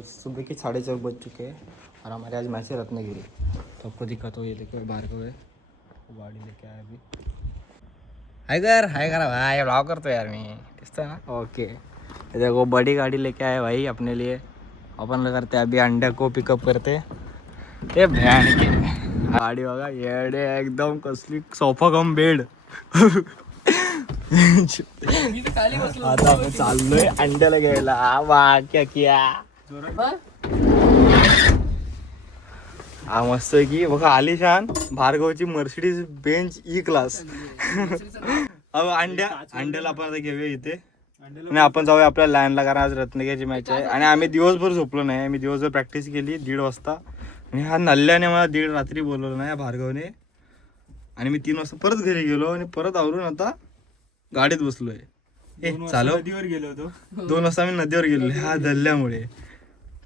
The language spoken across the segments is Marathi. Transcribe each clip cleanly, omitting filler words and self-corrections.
और सुबह के 4:30 बज चुके हैं और हमारे आज मैच है रत्नागिरी। तो आपको दिखा तो ये देखो भार्गव है, वो गाड़ी लेके आया अभी। हाय करा भाई, ब्लॉग करतो यार मी दिसतं ना। ओके देखो बड़ी गाड़ी लेके आए भाई अपने लिए। अपन करते अभी अंडे को पिकअप करते। ए भयान की गाडी बघा येडे एकदम कसली, सोफा कम बेड। आता आपण चाललोय अंड्याला घ्यायला। वा क्या किया हा मस्त आहे की बघा आलिशान भार्गवची मर्सिडीज बेंच ई क्लास। अब अंड्याला आपण आता घेऊया इथे आणि आपण जाऊया आपल्या लँडला, कारण आज रत्नागिरीची मॅच आहे आणि आम्ही दिवसभर झोपलो नाही। आम्ही दिवसभर प्रॅक्टिस केली 1:30 वाजता आणि हा नल्ल्याने मला 1:30 रात्री बोलवलं नाही भार्गवने आणि मी 3 वाजता परत घरी गेलो आणि परत आवरून आता गाडीत बसलोय। चालू नदीवर गेलो होतो 2 वाजता मी नदीवर गेलो ह्या दल्ल्यामुळे।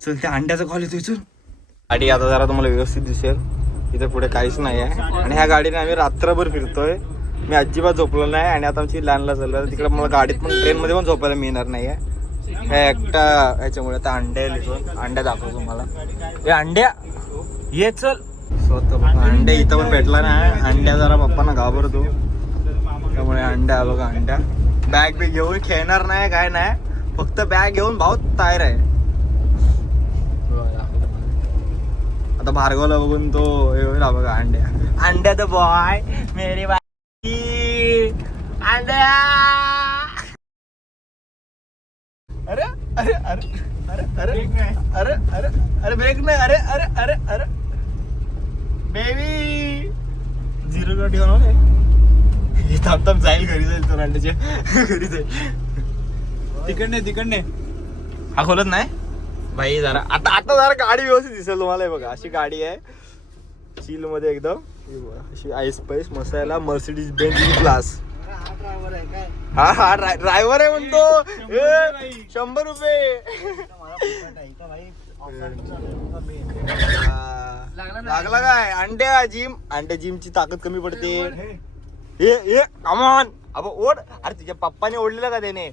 चल त्या अंड्याचा कॉल येतोय, चल। गाडी आता जरा तुम्हाला व्यवस्थित दिसेल, इथे पुढे काहीच नाही आहे आणि ह्या गाडीने आम्ही रात्रभर फिरतोय। मी अजिबात झोपलो नाही आणि आता आमची लँडला चाललो। तिकडे मला गाडीत पण ट्रेनमध्ये पण झोपायला मिळणार नाही आहे ह्या एकटा ह्याच्यामुळे। आता अंड्या लिहितो, अंड्या दाखवतो तुम्हाला। हे अंड्या ये चल स्वतः अंड्या इथं पण भेटला नाही। अंड्या जरा पप्पांना घाबरतो त्यामुळे अंड्या बघा अंड्या बॅग बी घेऊन खेळणार नाही काय नाही, फक्त बॅग घेऊन भाऊ तयार आहे। आता भार्गवला बघून तो हे होईल बघा अंड्या, अंड्या द बॉय मेरी बाई अंड्या। अरे अरे अरे अरे अरे अरे अरे अरे ब्रेक नाही, अरे अरे अरे अरे बेबी 0 ठेवणार हे थांब जाईल घरी जाईल तो अंड्याच्या घरी जाईल। तिकडने हा खोलत नाही भाई जरा। आता जरा गाडी व्यवस्थित दिसेल तुम्हाला। बघा अशी गाडी आहे चिल मध्ये एकदम अशी आईस पाईस मसाला मर्सिडीज बेंज क्लास। हा ड्रायव्हर आहे म्हणतो 100 रुपये लागला काय। अंड्या जिमची ताकद कमी पडते। ये कमॉन अब ओढ। अरे तुझ्या पप्पाने ओढलेलं का त्याने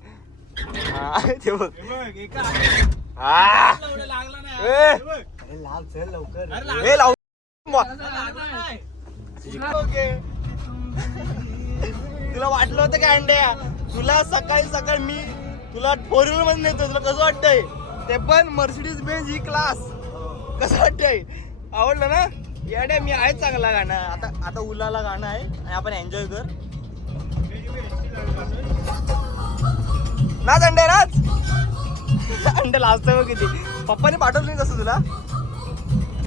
ते बघ तुला वाटलं होतं का अंड्या, तुला सकाळी मी तुला 4 व्हीलर मध्ये नेतो, तुला कसं वाटतंय ते पण मर्सिडीज बेंज ही क्लास। कसं वाटतंय, आवडलं ना येड्या? मी आहे चांगला गाणं। आता उलाला गाणं आहे आणि आपण एन्जॉय कर नाच अंड्या नाच। अंड्या लाजतोय बघ किती। पप्पाने पाठवलं कसं तुला?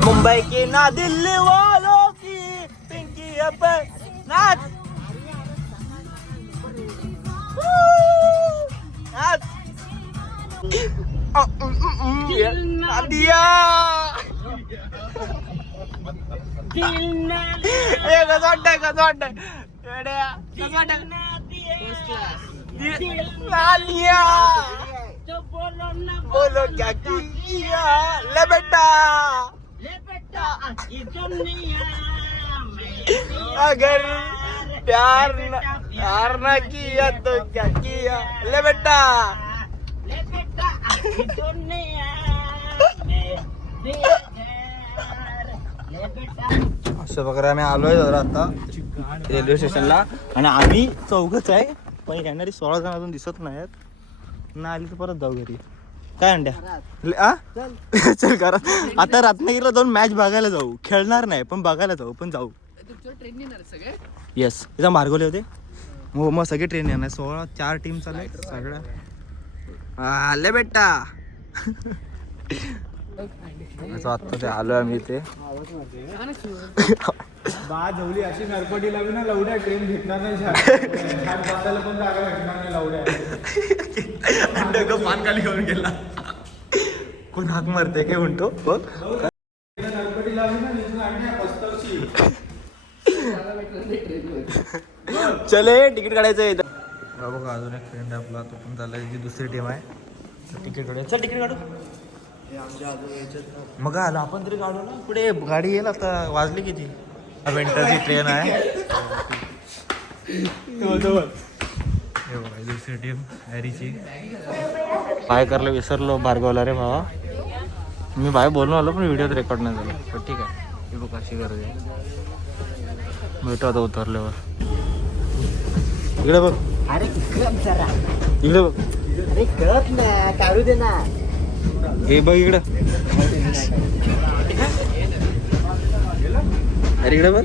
मुंबई की ना दिल्ली वालों की पिंकी अब नाच नाच। दिया कसं वाटतंय बोलो क्या किया ले बेटा अगर प्यार न किया तो क्या किया ले बेटा। अशा प्रकारे आम्ही आलोय जरा आता रेल्वे स्टेशनला आणि आम्ही 4घच आहे, पण येणारी 16 जण अजून दिसत नाहीत। ना आली तर परत जाऊ घरी। काय अंड्या चल करा। आता रत्नागिरीला जाऊन मॅच बघायला जाऊ, खेळणार नाही पण बघायला जाऊ, पण जाऊ। येस इथं मार्गवले होते मग सगळे ट्रेन येणार। 4 टीम चालू सगळ्या आले बेटा। आता ते आलोय आम्ही इथे जवली अशी नरपटी लागली ना लवड्या ट्रेन भेटणार नाही पण जागा भेटणार नाही लवड्या पान खाली घेऊन गेला। कोण हाक मारते काय म्हणतो बघ नरपटी लागली ना पस्तवशी। चले तिकीट काढायचं बघा। अजून एक फ्रेंड आपला तो पण झाला, जी दुसरी टीम आहे। तिकीट काढायचं, चल तिकीट काढू। मग आलो आपण तरी काढू ना, पुढे गाडी येईल। आता वाजली किती? विंटरची ट्रेन आहे। दुसरी टीम हॅरीची काय करलं विसरलो भार्गवला रे भावा। मी बाहेर बोलून आलो पण व्हिडिओत रेकॉर्ड नाही झाला. पण ठीक आहे, हे बघ अशी गरज आहे. भेटू आता उतरल्यावर. इकडे बघ, अरे कळत जरा, इकडे बघ, अरे कळत ना, काढू दे ना. हे बघ इकडं. अरे इकडे बघ,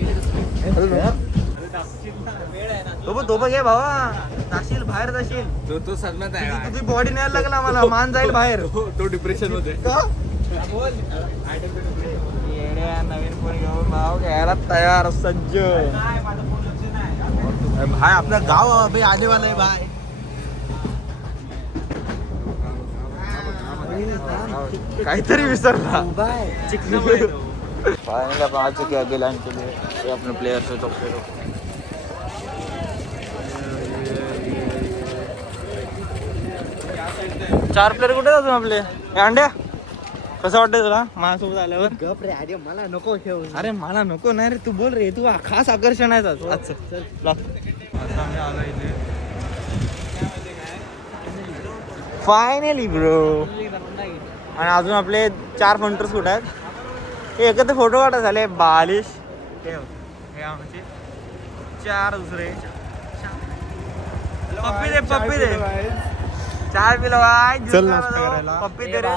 तो बघ हे भावा, जाशील बाहेर जाशील. तो सदम्यात आहे. तुझी बॉडी न्यायला लागला मला, मान जाईल बाहेर. तो डिप्रेशन मध्ये. नवीन फोन घेऊन भाव घ्यायला तयार सज्ज. भाई आपलं गाव अभि आने वाला है भाई. काहीतरी विसरला. फायनली आपण आ चुके आगे लाइन के लिए. ये अपने प्लेयर से तो चार प्लेयर कुठे अजून आपले. हे अंड्या कसं वाटतंय तुला माझ्यासोबत आल्यावर. गप रे, अरे मला नको ठेव. अरे मला नको नाही रे, तू बोल रे, तू खास आकर्षण आहे आजचं. Finally bro. आणि अजून आपले 4 फंटर्स कुठे आहेत. हे एकत्र फोटो काढा झाले बालिश. हे आमचे 4 दुसरे. पप्पी दे, पप्पी दे. 4 पिलो चल नाश्ता करायला. पप्पी दे रे.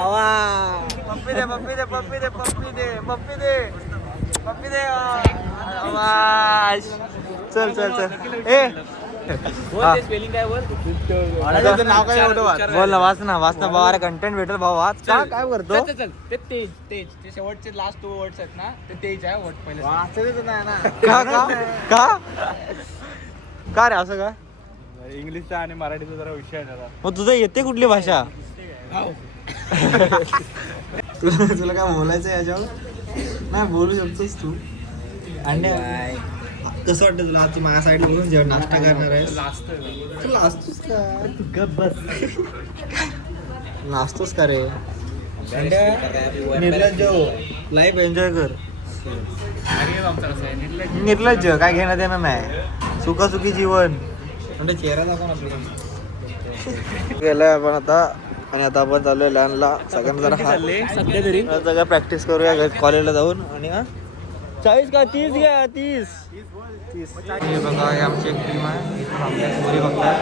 पप्पी दे, पप्पी दे, पप्पी दे, पप्पी दे, पप्पी दे, पप्पी दे. आवाज. चल चल चल. ए नाव काय एवढं वाच. बोल ना, वाच ना, वाच ना भाऊ. अरे कंटेंट भेटेल भाऊ, वाच. का काय करतो. ते तेज ते शेवटचे लास्ट 2 वर्ड्स आहेत ना, ते तेज आहे वर्ड पहिले. का का का का रे असं काय. इंग्लिशचा आणि मराठीचा जरा विषय आहे जरा. मग तुझं येते कुठली भाषा. तुला काय बोलायचं याच्यावर नाही बोलू शकतोस तू. कसं वाटतं तुला आज माझ्या साईड बघून जेवण नाश्ता करणार आहे. तू लाजतोस का. गप बस. नाचतोस का रे. निर्लज्ज लाईफ एन्जॉय कर. निर्लज्ज काय घेणं देणं नाही. सुखासुखी जीवन म्हणजे चेहरा दाखवून आपल्या गेलाय आपण आता. आणि आता आपण चाललोय लॅनला. सगळ्यांना जरा सध्या तरी सगळं प्रॅक्टिस करूया कॉलेजला जाऊन. आणि 40 का 30 घ्या. 30 हे बघा, हे आमची एक टीम आहे. इथून आपल्या स्टोरी बघताय.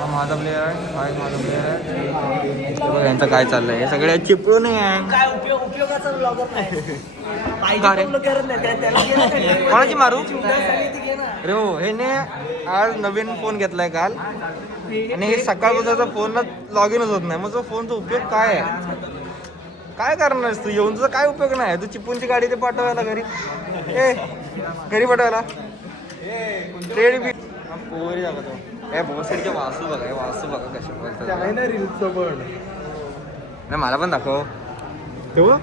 हा माझा प्लेअर आहे, हा एक माझा प्लेअर आहे. बघा यांचं काय चाललंय. हे सगळे चिपळून आहे. काय उपयोगाचा ब्लॉगर नाही. का रे? त्याला कोणाची मारू रे. हो हे ने आज नवीन फोन घेतलाय काल. आणि हे सकाळपासूनचा फोनला लॉग इनच होत नाही. मग तो फोनचा उपयोग काय आहे. काय करणार तू येऊन. तुझा काय उपयोग नाही. तू चिपूनची गाडी ते पाठवायला घरी. ए घरी पाठवायला रेडी बी पोरी दाखवतो. हे भोसडीचे वासू बघा. हे वासू बघा कसे बोलतात. रील्स सोबत नाही मला पण दाखव. तेव्हा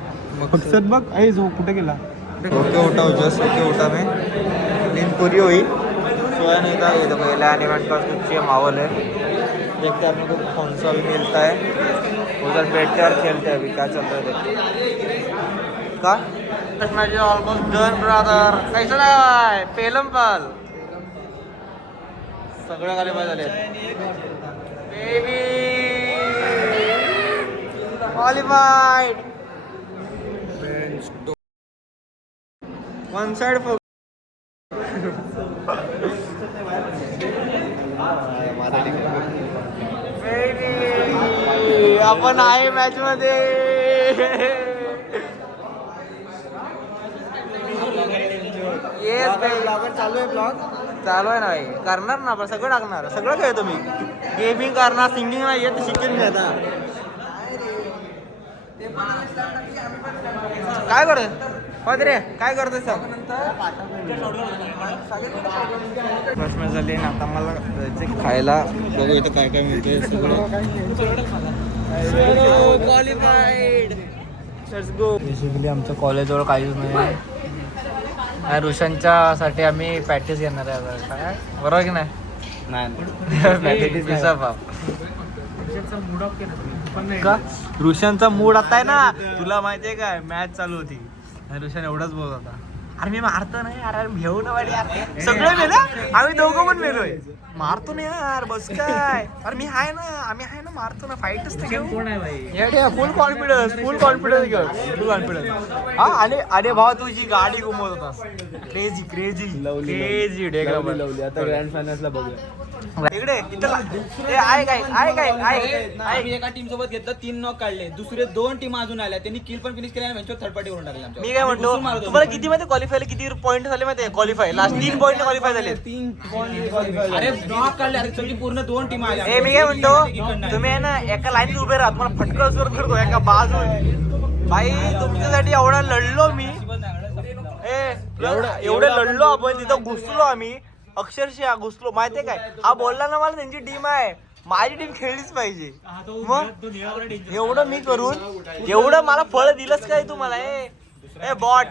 फक्त बघ. आई जो कुठे गेला. ओके उठा जस्ट ओके उठा में नींद पूरी हुई. सोया नहीं था. ये देखो ये लैन इवेंट का कुछ माहौल है. देखते हैं अपने को कौन सा भी मिलता है. उधर बैठते और खेलते हैं. अभी क्या चल रहा है देखते का. Almost done brother. कैसा आहे पेलम पाल सगळं खाली पाय झाले. Baby qualified. वन साइड फो आपण आहे मॅच मध्ये. चालू आहे ब्लॉग. चालू आहे ना भाई. करणार ना आपण सगळं टाकणार. सगळं खेळतो मी. गेमिंग करणार. सिंगिंग नाही येत शिकेन मी आता. काय करत रे काय करतोय सांग. प्रश्न झाले ना आता मला खायला. बघू इथे काय काय मिळते. क्वालिफाईड. Let's go. बेसिकली आमच्या कॉलेजजवळ काहीच नाही. ऋषांच्या साठी आम्ही प्रॅक्टिस घेणार आहे आता. काय बरोबर की नाही. ऋषांचा मूड आता आहे ना. तुला माहितीये काय मॅच चालू होती आणि ऋषान एवढाच बोलत होता. अरे मी मारतो नाही यार, भेऊ ना वाली यार. सगळे मेलो, आम्ही दोघं पण मेलोय. मारतो ना यार, बस काय. अरे मी आहे ना, आम्ही आहे ना, मारतो ना, फाईटच तर घेऊ. फुल कॉन्फिडन्स घेऊ, फुल कॉन्फिडन्स. हा अरे भावा तुझी गाडी घुमवत होतास. क्रेझी लवली आता ग्रँड फायनल्सला बघूया. इकडे इथं आहे काय एका टीम सोबत घेतलं 3 नॉक काढले, दुसरे 2 टीम अजून आल्या, त्यांनी किल पण फिनिश केले आणि त्यांच्यावर थर्ड पार्टी करून टाकले. मी काय म्हणतो, तुम्हाला किती मध्ये क्वालिफाय किती पॉईंट झाले माहिती क्वालिफाय लास्ट 3 पॉईंट क्वालिफाय झाले. 3 पॉईंट अरे नॉक काढले, अरे तुमची पूर्ण 2 टीम आल्या. मी काय म्हणतो, तुम्ही आहे ना एका लाईनीत उभे राहत, मला फटका सुरू करतो एका बाजून. भाई तुमच्यासाठी एवढा लढलो मी, एवढे लढलो आपण, तिथं घुसलो आम्ही, अक्षरशः घुसलो. माहितीये काय, हा बोलला ना मला त्यांची टीम आहे, माझी टीम खेळलीच पाहिजे. मग एवढं मी करून एवढं मला फळ दिलंच काय तुम्हाला. ए बॉट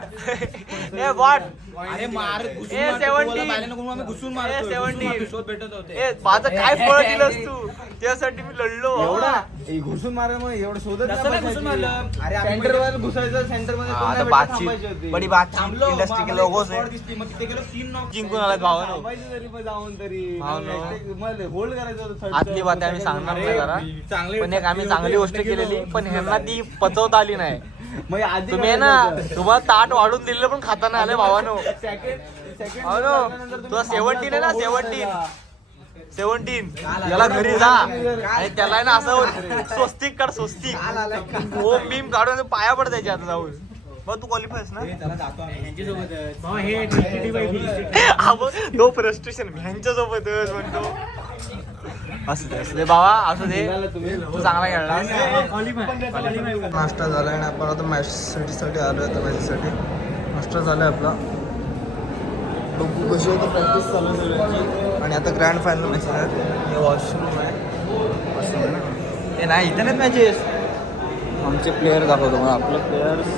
अरे मार ए 70 घुसून ए 70 शोध भेटत होते. ए माझं काय फळ दिलंस तू, त्यासाठी मी लढलो. घुसून मारल्यामुळे एवढं शोधत तसं नाही घुसून मारलं. अरे सेंटर वर घुसायचं, सेंटर मध्ये कोण नाही भेटत, थांबायची होती. बड़ी बातचीत थांबलो, इंडस्ट्री के मग लोगों आम्हाला से दिसली, मग तिथे गेलो 3 नॉक जिंकून आला भावानो. थांबायचं तरी पण जाऊन तरी हा ना. होल्ड करायचं होतं third आतली चं. बात आम्ही सांगणार नाही जरा, चांगले पण एक आम्ही चांगली गोष्ट केलेली, पण ह्यांना ती पचवता आली नाही. मग आधी तुम्ही आहे ना, तुम्हाला ताट वाढून दिलेलं पण खाता नाही आले भावानो. सेकंड तुला 17 आहे ना, 17 याला घरी जा आणि त्याला आहे ना असं स्वस्तिक काढ, स्वस्तिक ओम भीम काढून पाया पड त्याच्या आता जाऊन. मग तू क्वालिफायस ना. नो फ्रस्ट्रेशन ह्यांच्या सोबतच म्हणतो. असू दे बाबा, असू दे, तू चांगला खेळला. नाश्ता झालाय आणि आपण आता मॅच साठी आलोय, आता मॅचसाठी नाश्ता झालाय आपला. बघू कशी होतं, प्रॅक्टिस चालू आहे सगळ्यांची. आणि आता ग्रँड फायनल मॅच आहे. हे वॉशरूम आहे, हे नाही इथे नाहीत मॅचेस. आमचे प्लेयर दाखवतो मला, आपलं players.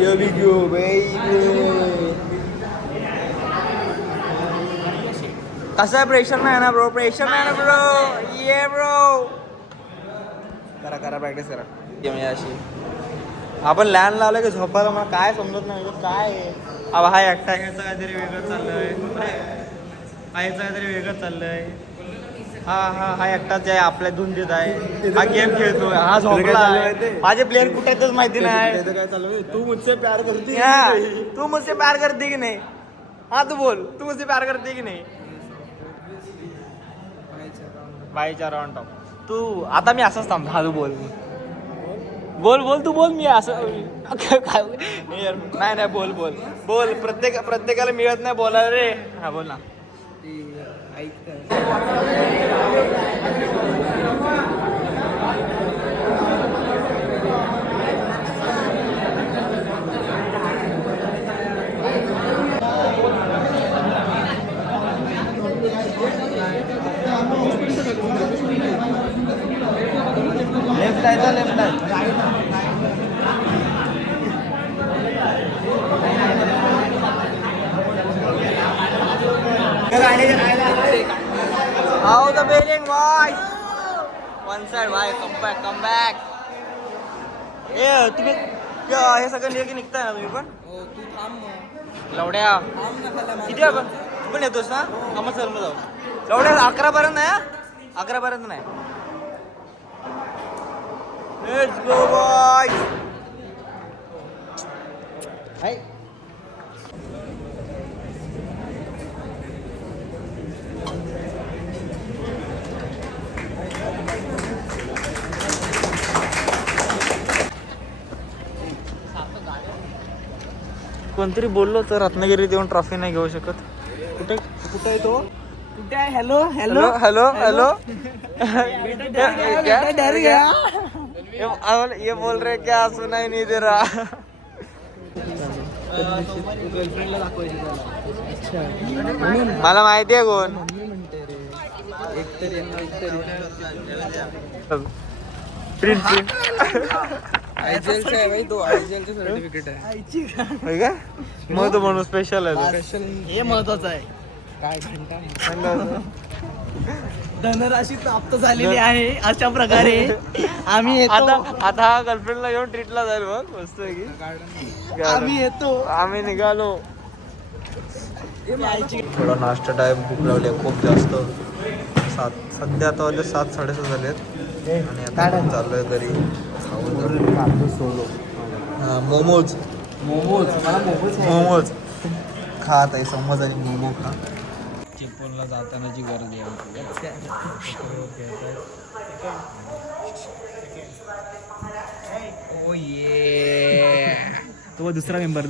Here we go, baby. कसं आहे, प्रेशर नाही ना ब्रो, प्रेशर नाही ना ब्रो. ये ब्रो, करा प्रॅक्टिस करा. म्हणजे अशी आपण लॅन लावलं की झोपायला मला काय समजत नाही, काय आहे. अब हा एकटा ह्याचं काहीतरी वेगळं चाललंय, हा एकटाच आहे, आपल्या धुंदीत आहे, हा गेम खेळतोय, हा झोपला. माझे प्लेयर कुठे आहेतच माहिती नाही. काय चालू आहे? तू मुझसे प्यार करती तू मुझसे प्यार करते की नाही. हा तू बोल, तू मुझसे प्यार करते की नाही. बाईच्या राऊंड टॉप. तू आता मी असंच थांबतो. हा तू बोल तू बोल. मी असं नाही बोल. प्रत्येकाला मिळत नाही बोलायला रे. हा बोल ना. लेफ्ट आहे. How the bailing boys? One side भाई, come back. तुम्ही हे सगळं निर्णय निघताय ना तुम्ही पण. तू थांब लवड्या किती आपण, तू पण येतोस ना. कामात सर जाऊ लवड्या. 11 पर्यंत नाही, 11 पर्यंत नाही. Let's go boys. कोणतरी बोललो तर रत्नागिरीत येऊन ट्रॉफी नाही घेऊ शकत. कुठे आहे तो? कुठे आहे? हॅलो ये बोल रहे क्या, सुनाई नहीं दे रहा. मला माहिती आहे कोण. प्रिन्स आयजीएलचा आहे भाई, तो आयजीएलचा सर्टिफिकेट आहे. होय का? मग तो म्हणून स्पेशल आहे तो. स्पेशल हे महत्वाचं आहे. काय घंटा चांगलं होतं. धनराशी प्राप्त झालेली आहे. अशा प्रकारे आम्ही येतो. आता हा गर्लफ्रेंडला घेऊन ट्रीटला जाईल बघ मस्त आहे की. आम्ही येतो. आम्ही निघालो. थोडा नाश्ता टाइम भूक लागली खूप जास्त. सध्या आता वाजले 7-7:30 झालेत आणि आता चाललोय घरी. मोमोज मोमोज खात आहे. समज आणि मोमो खा. चिपळूणला जातानाची गर्दी आहे. ओ ये तो दुसरा मेंबर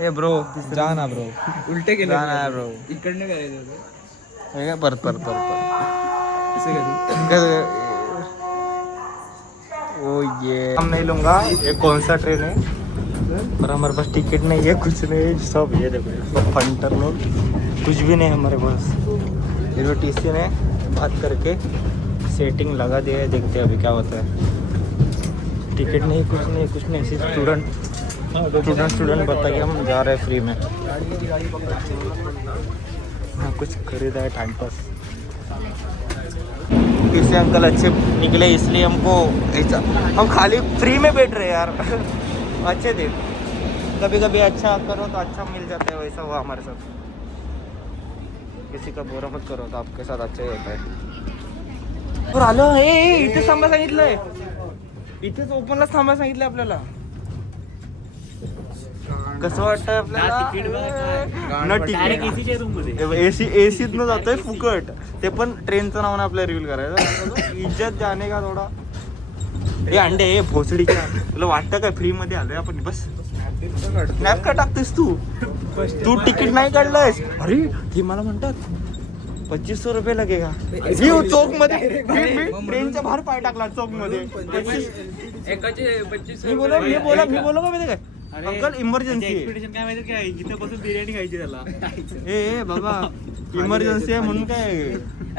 ए ब्रो जा ना ब्रो. उलटे केले जा ना ब्रो. इकडनं करायचं होतं. हे काय परत असं करू. ओ ये हम नहीं लूंगा. ये कौन सा ट्रेन है? पर हमारे पास टिकट नहीं है, कुछ नहीं. सब ये देखो फंटर लोग, कुछ भी नहीं हमारे पास. ये जो TC ने बात करके सेटिंग लगा दिया है. देखते हैं अभी क्या होता है. टिकट नहीं, कुछ नहीं. ऐसे स्टूडेंट बता के हम जा रहे हैं फ्री में. हाँ कुछ खरीदा है टाइम पास. इससे अंकल अच्छे निकले इसलिए हमको ऐसा, हम खाली फ्री में बैठ रहे यार. अच्छे थे. कभी कभी अच्छा करो तो अच्छा मिल जाता है. वैसा हुआ हमारे साथ. किसी का बुरा मत करो तो आपके साथ अच्छा ही होता है. और आलो इथेच थांबा सांगितलंय. इथेच ओपनलाच थांबा सांगितलं आपल्याला. कसं वाटतंय आपल्याला? न तिकीट एसीत न जातोय फुकट. ते पण ट्रेनचं नाव ना आपल्याला रिव्हील करायचं. इज्जत जाणे का थोडा. हे अंडे हे भोसडीच्या तुला वाटतं काय फ्री मध्ये आलोय आपण? बस स्नॅप का टाकतेस तू? तू तिकीट नाही काढलंयस? अरे हे मला म्हणतात 2500 रुपये लगेगा. मी चौक मध्ये ट्रेनच्या बाहेर पाय टाकला चौक मध्ये. मी बोला का माहिती काय? अंकल इमर्जन्सी काय माहिती काय इथे बसून बिर्याणी खायची त्याला. ए बाबा इमर्जन्सी आहे म्हणून काय.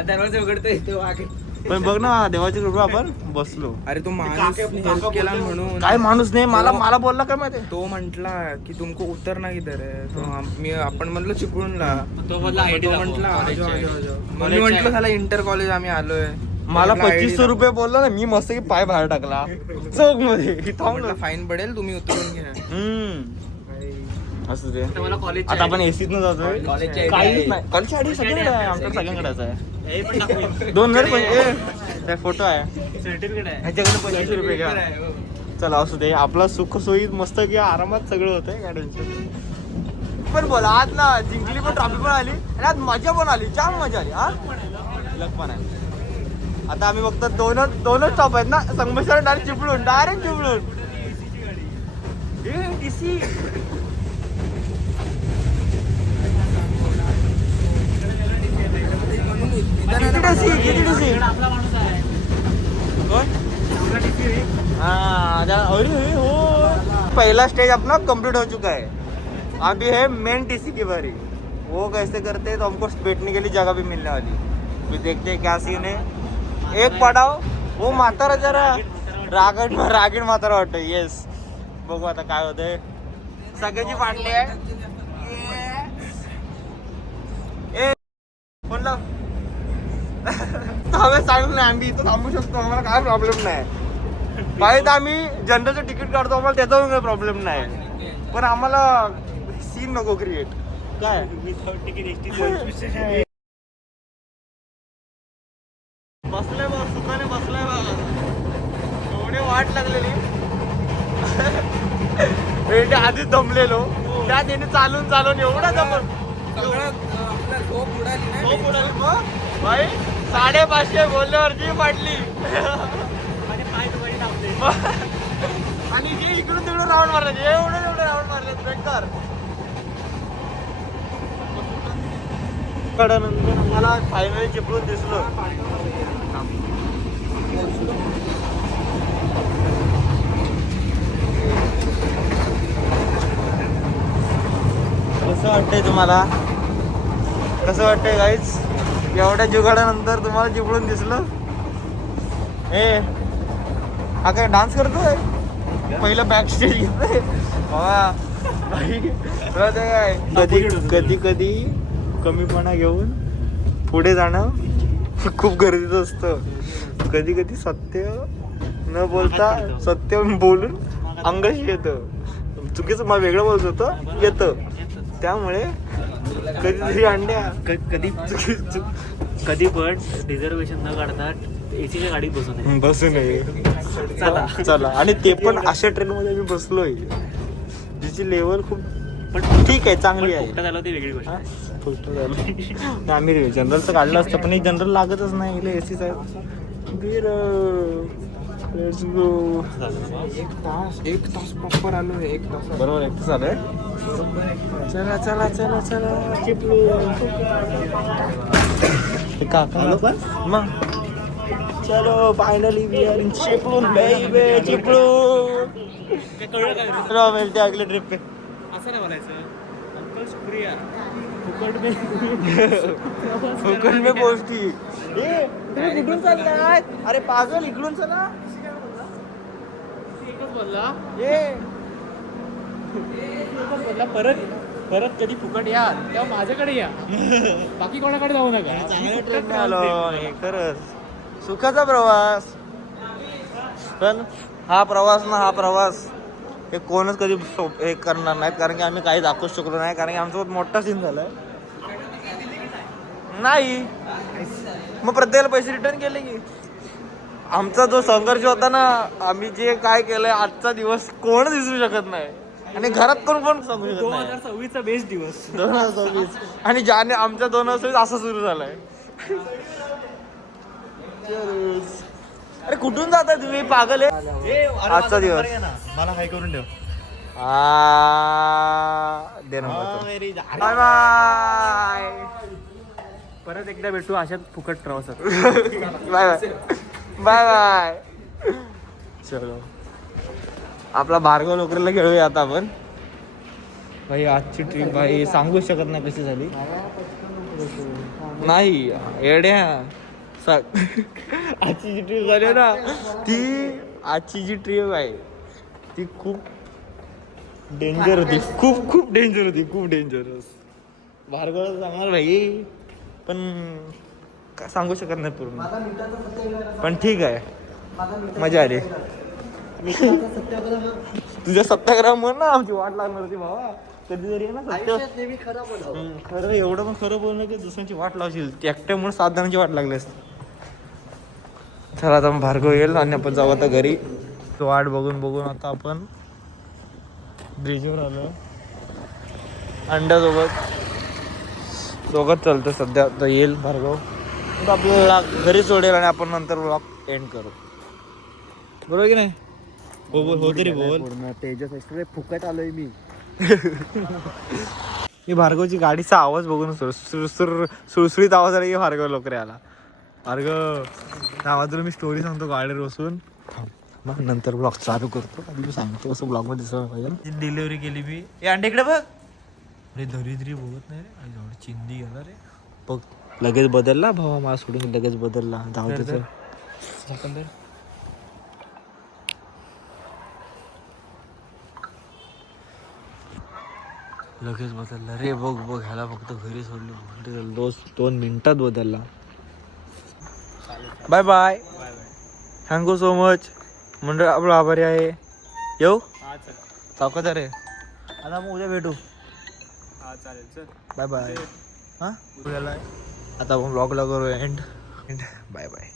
दरवाजा उघडतोय तो आगे. पण बघ ना देवाची कृपा आपण बसलो. अरे तो माणूस help केला म्हणून. काय माणूस नाही. मला बोलला काय माहिती. तो म्हंटला की तुमको उतरना किधर है. तो आपण म्हणलो चिपळूणला. तो बोलला तो म्हंटला मी म्हंटलो झाला इंटर कॉलेज आम्ही आलोय. मला 2500 रुपये बोलला ना. मी मस्त की पाय बाहेर टाकला चौक मध्ये. थांबलो. फाईन पडेल तुम्ही उतरून घ्या. असं ते. मला कॉलेज आता आपण एसीत न जातोय. कॉलेजच्या काहीच नाही. कॉलेजच्या आधी सगळीकडे आहे. आमच्या सगळ्यांकडेच आहे. हे पण टाकू. 2005 फोटो आहे. सर्टिफिकेट आहे. ह्याच्याकडे 2500 रुपये घ्या. चला असू दे. आपला सुख सोयीत मस्त की आरामात सगळं होतंय. काय टेन्शन पण बोला. आज ना जिंकली पण ट्रॉफी पण आली आणि आज मजा पण आली. जाम मजा आली. हा लक पण आहे. आता आम्ही फक्त दोनच स्टॉप आहेत ना. संगमेश्वर डायरेक्ट चिपळूण. DC किती DC? आपला माणूस आहे. अरे हो. पहला स्टेज अपना कंप्लीट हो चुका है. अभी है मेन TC की बारी. वो कैसे करते हैं तो हमको बैठने के लिए जगह भी मिलने वाली. फिर देखते हैं क्या सीन है. एक पडाव वो म्हातारा जरा रागीण म्हातारा वाटतं. येस बघू आता काय होतंय. सगळ्याची पाडली आहे. ए म्हणलं हवे सांगून नाही. आम्ही इथं थांबू शकतो. आम्हाला काय प्रॉब्लेम नाही. पाहिजे आम्ही जनरलचं तिकीट काढतो. आम्हाला त्याचा पण काही प्रॉब्लेम नाही. पण आम्हाला सीन नको क्रिएट. काय बसलाय बा सुखाने बसलाय बा. एवढे वाट लागलेली. आधीच दमलेलो. त्या त्याने चालून एवढा दम. झोप उडाली मग भाई 550 बोलल्यावर जी पडली. आणि जे इकडून तिकडून राऊंड मारले. एवढे राऊंड मारले बेकार. नंतर मला फायनली चिपळून दिसलो. कसं वाटतंय तुम्हाला? कसं वाटतंय गाईज? एवढ्या जुगाडानंतर तुम्हाला चिपळून दिसलं. हा काय डान्स करतोय पहिलं बॅक स्टेज घेतोय काय कधी कधी कमीपणा घेऊन पुढे जाणं खूप गरजेचं असतं. कधी कधी सत्य न बोलता सत्य बोलून अंगाशी येतं. चुकीचं मला वेगळं बोलत होतं येतं. त्यामुळे कधीतरी अंड्या कधी पण रिझर्वेशन न काढता एसीच्या गाडीत बसू नये. चला आणि ते पण अशा ट्रेन मध्ये मी बसलोय जिची लेवल खूप पण ठीक आहे चांगली आहे. झालं ते वेगळी गोष्ट. फुकट झालं. आम्ही जनरलचं काढलं असतं पण जनरल लागतच नाही एसी साहेब. एक तास प्रॉपर आलोय. 1 तास बरोबर एक तास आलंय. चला चला चला चला चिपलू आलो पण मग चलो finally we are in Chiplun baby. Chiplun चलो मिलते अगले ट्रिप पे. असं नाही बोलायचं अंकल शुक्रिया फुकट में पोहोचती. कुठून चाललाय अरे पागल इकडून चला. एकच बोलला ये परत कधी फुकट या तेव्हा माझ्याकडे या बाकी कोणाकडे जाऊ नका. चांगल्या ट्रेन आलो हे खरंच सुखाचा प्रवास. पण हा प्रवास हे कोणच कधी हे करणार नाहीत कारण की आम्ही काही दाखवू शकलो नाही कारण की आमच्यासोबत मोठा सीन झालाय नाही. मग प्रत्येकाला पैसे रिटर्न केले की आमचा जो संघर्ष होता ना आम्ही जे काय केलंय आजचा दिवस कोणच विसरू शकत नाही. आणि घरात कोण सांगू शकत नाही. 2026 चा बेस्ट दिवस 2026 आणि ज्याने आमच्या 2026 असं सुरू झालंय. अरे कुठून जाताय तुम्ही पागल आहे. आजचा दिवस मला हाय करून ठेव. दे बाय बाय. परत एकदा भेटू अशाच फुकट प्रवासात. Bye bye bye bye. चलो आपला भार्गव नोकरीला खेळूया आता आपण. भाई आजची ट्रिप भाई सांगू शकत नाही कशी झाली. नाही येड्या आजची जी ट्रिप झाली ना आजची जी ट्रिप आहे ती खूप डेंजर होती. खूप डेंजर होती. खूप डेंजरस. भार्गवला सांगणार भाई पण काय सांगू शकत नाही पूर्ण. पण ठीक आहे मजा आली. तुझ्या सत्याग्रह म्हण ना आमची वाट लागणार होती भावा. कधीतरी ना सत्य खरं एवढं पण खरं बोलणं की दुसऱ्यांची वाट लावशील. एकट्यामुळे 7 जणांची वाट लागली असते. चला आता भार्गव येईल आणि आपण जाऊ आता घरी. तो वाट बघून आता आपण ब्रिजवर आलो अंड्यासोबत. दोघंच चालतं सध्या. तर येईल भार्गव तर आपल्याला घरी सोडेल आणि आपण नंतर व्लॉग एंड करू. बरोबर की नाही. हो तरी बोल. तेजस एक्सप्रेस फुकट आलोय मी. ही भार्गवची गाडीचा आवाज बघून सुळसुळीत आवाज आला की भार्गव लवकर आला. भार्गव त्या आवाजाला मी स्टोरी सांगतो गाडीवर बसून. मग नंतर ब्लॉग चालू करतो. आधी सांगतो असं ब्लॉग मध्ये दिसलं पाहिजे. डिलिव्हरी केली मी. हे अंडे इकडे बघ. अरे दरिद्री बघत नाही रे. एवढं चिंदी गेला रे. बघ लगेच बदलला भावा. मला सोडून लगेच बदलला. जाऊ त्याचं लगेच बदलला रे. बघ ह्याला फक्त घरी सोडलं. 2 मिनिटात बदलला. Bye bye. Thank you so much. मंडळ आपलं आभारी आहे. येऊ चौकादार आहे आता. मग उद्या भेटू. Bye bye. हां आता आपण ब्लॉगला करू एंड बाय बाय.